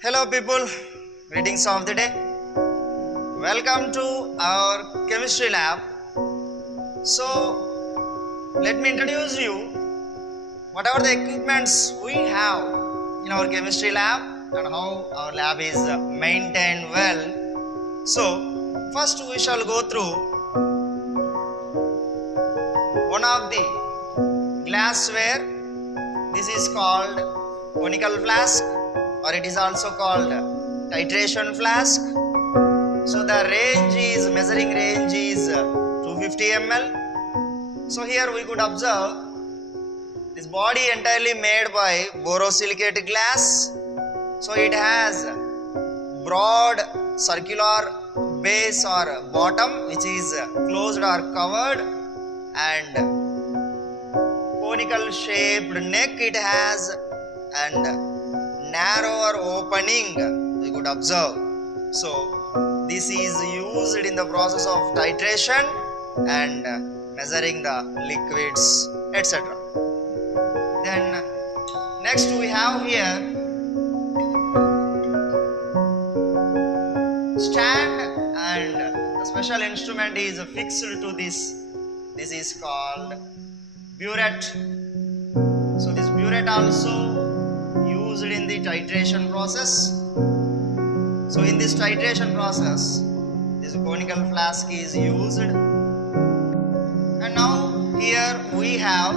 Hello people, greetings of the day. Welcome to our chemistry lab. So let me introduce you whatever the equipments we have in our chemistry lab and how our lab is maintained well. So first we shall go through one of the glassware. This is called Conical Flask, or it is also called Titration Flask. So the measuring range is 250 ml. So here we could observe this body entirely made by borosilicate glass. So it has broad circular base or bottom which is closed or covered, and conical shaped neck it has, and narrower opening we could observe. So this is used in the process of titration and measuring the liquids, etc. Then next we have here stand, and the special instrument is fixed to this. This is called burette. So this burette also used in the titration process. So in this titration process, this conical flask is used. And now here we have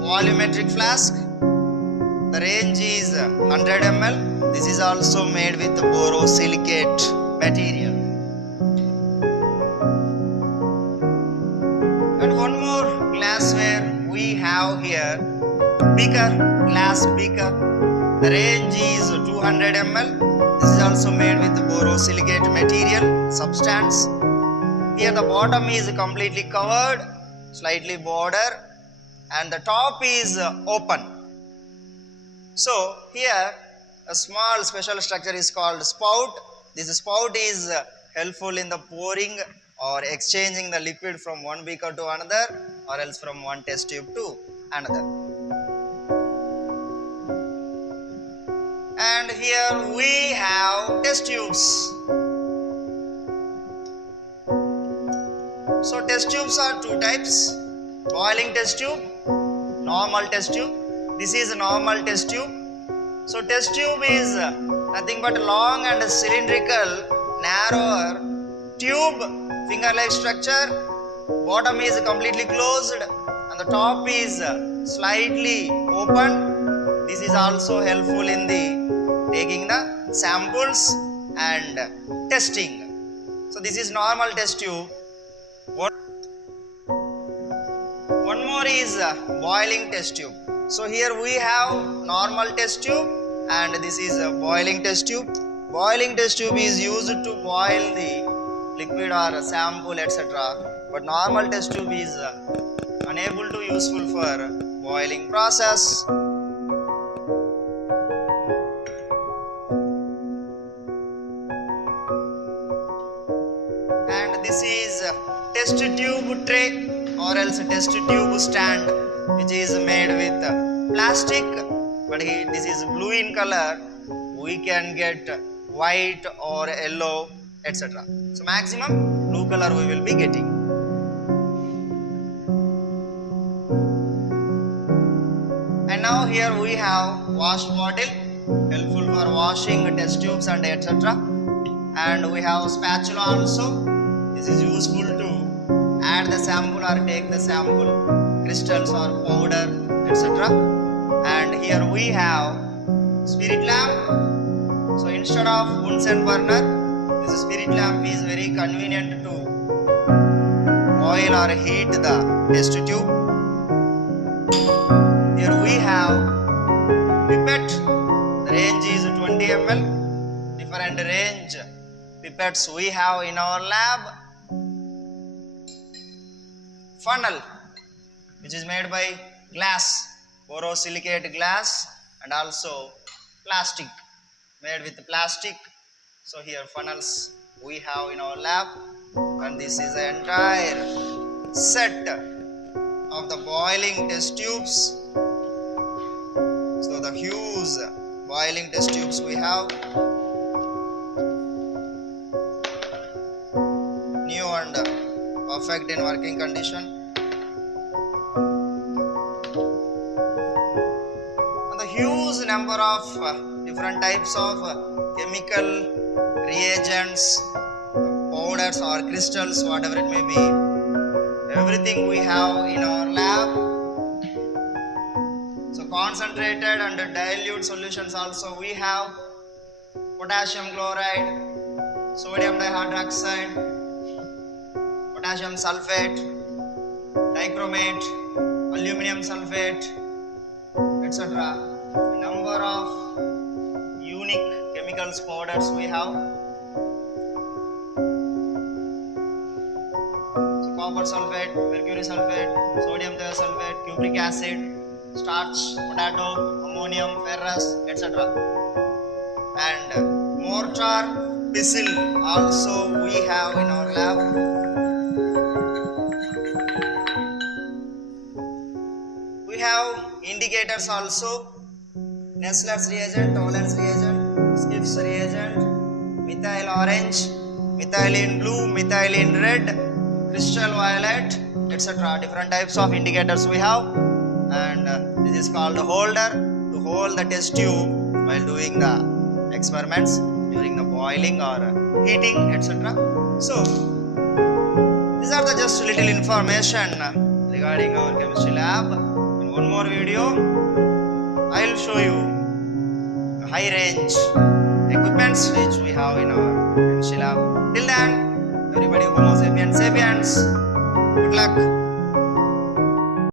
volumetric flask. The range is 100 ml. This is also made with borosilicate material. And one more glassware we have here, beaker, glass beaker. The range is 200 ml. This is also made with borosilicate material substance. Here the bottom is completely covered, slightly border, and the top is open. So here a small special structure is called spout. This spout is helpful in the pouring or exchanging the liquid from one beaker to another, or else from one test tube to another. And here we have test tubes. So test tubes are two types: boiling test tube, normal test tube. This is a normal test tube. So test tube is nothing but long and cylindrical, narrower tube, finger-like structure. Bottom is completely closed and the top is slightly open. This is also helpful in the taking the samples and testing. So this is normal test tube. One more is boiling test tube. So here we have normal test tube and this is a boiling test tube. Boiling test tube is used to boil the liquid or sample, etc. But normal test tube is unable to useful for boiling process. And this is test tube tray or else test tube stand, which is made with plastic, but this is blue in color. We can get white or yellow, etc. So maximum blue color we will be getting. And now here we have wash bottle, helpful for washing test tubes and etc. And we have spatula also. This is useful to add the sample or take the sample, crystals or powder, etc. And here we have spirit lamp. So instead of Bunsen burner, this spirit lamp is very convenient to boil or heat the test tube. Here we have pipette. The range is 20 ml. Different range pipettes we have in our lab. Funnel, which is made by glass, borosilicate glass, and also plastic, made with plastic. So here funnels we have in our lab, and this is the entire set of the boiling test tubes. So the huge boiling test tubes we have. New and perfect in working condition. And the huge number of different types of chemical reagents, powders or crystals, whatever it may be. Everything we have in our lab. So concentrated and dilute solutions also we have. Potassium chloride, sodium dihydroxide, potassium sulfate, dichromate, aluminum sulfate, etc. Number of unique chemicals powders we have. So copper sulfate, mercury sulfate, sodium thiosulfate, cupric acid, starch, potato, ammonium, ferrous, etc. And mortar, pestle also we have in our lab. We have indicators also. Nessler's reagent, Tollens reagent, Skiff's reagent, methyl orange, methylene blue, methylene red, crystal violet, etc. Different types of indicators we have. And this is called a holder to hold the test tube while doing the experiments during the boiling or heating, etc. So these are the just little information regarding our chemistry lab. In one more video I will show you the high range equipments which we have in our chemistry lab. Till then, everybody, Homo sapiens sapiens. Good luck.